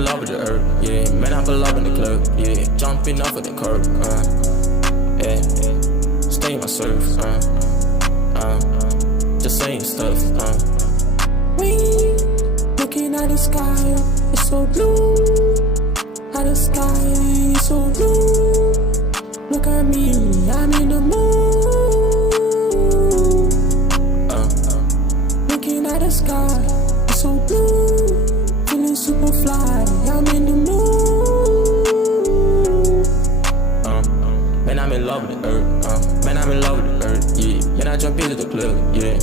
in love with the earth, yeah. Man, I'm in love in the club, yeah. Jumping off of the curb, yeah. Stay in my surf, just saying stuff, We looking at the sky, it's so blue. At the sky, it's so blue. Look at me, I'm in the mood. Looking at the sky, it's so blue. Feeling super fly, I'm in the mood. Man, I'm in love with the earth, man, I'm in love with the earth, yeah. Man, I jump into the club, yeah.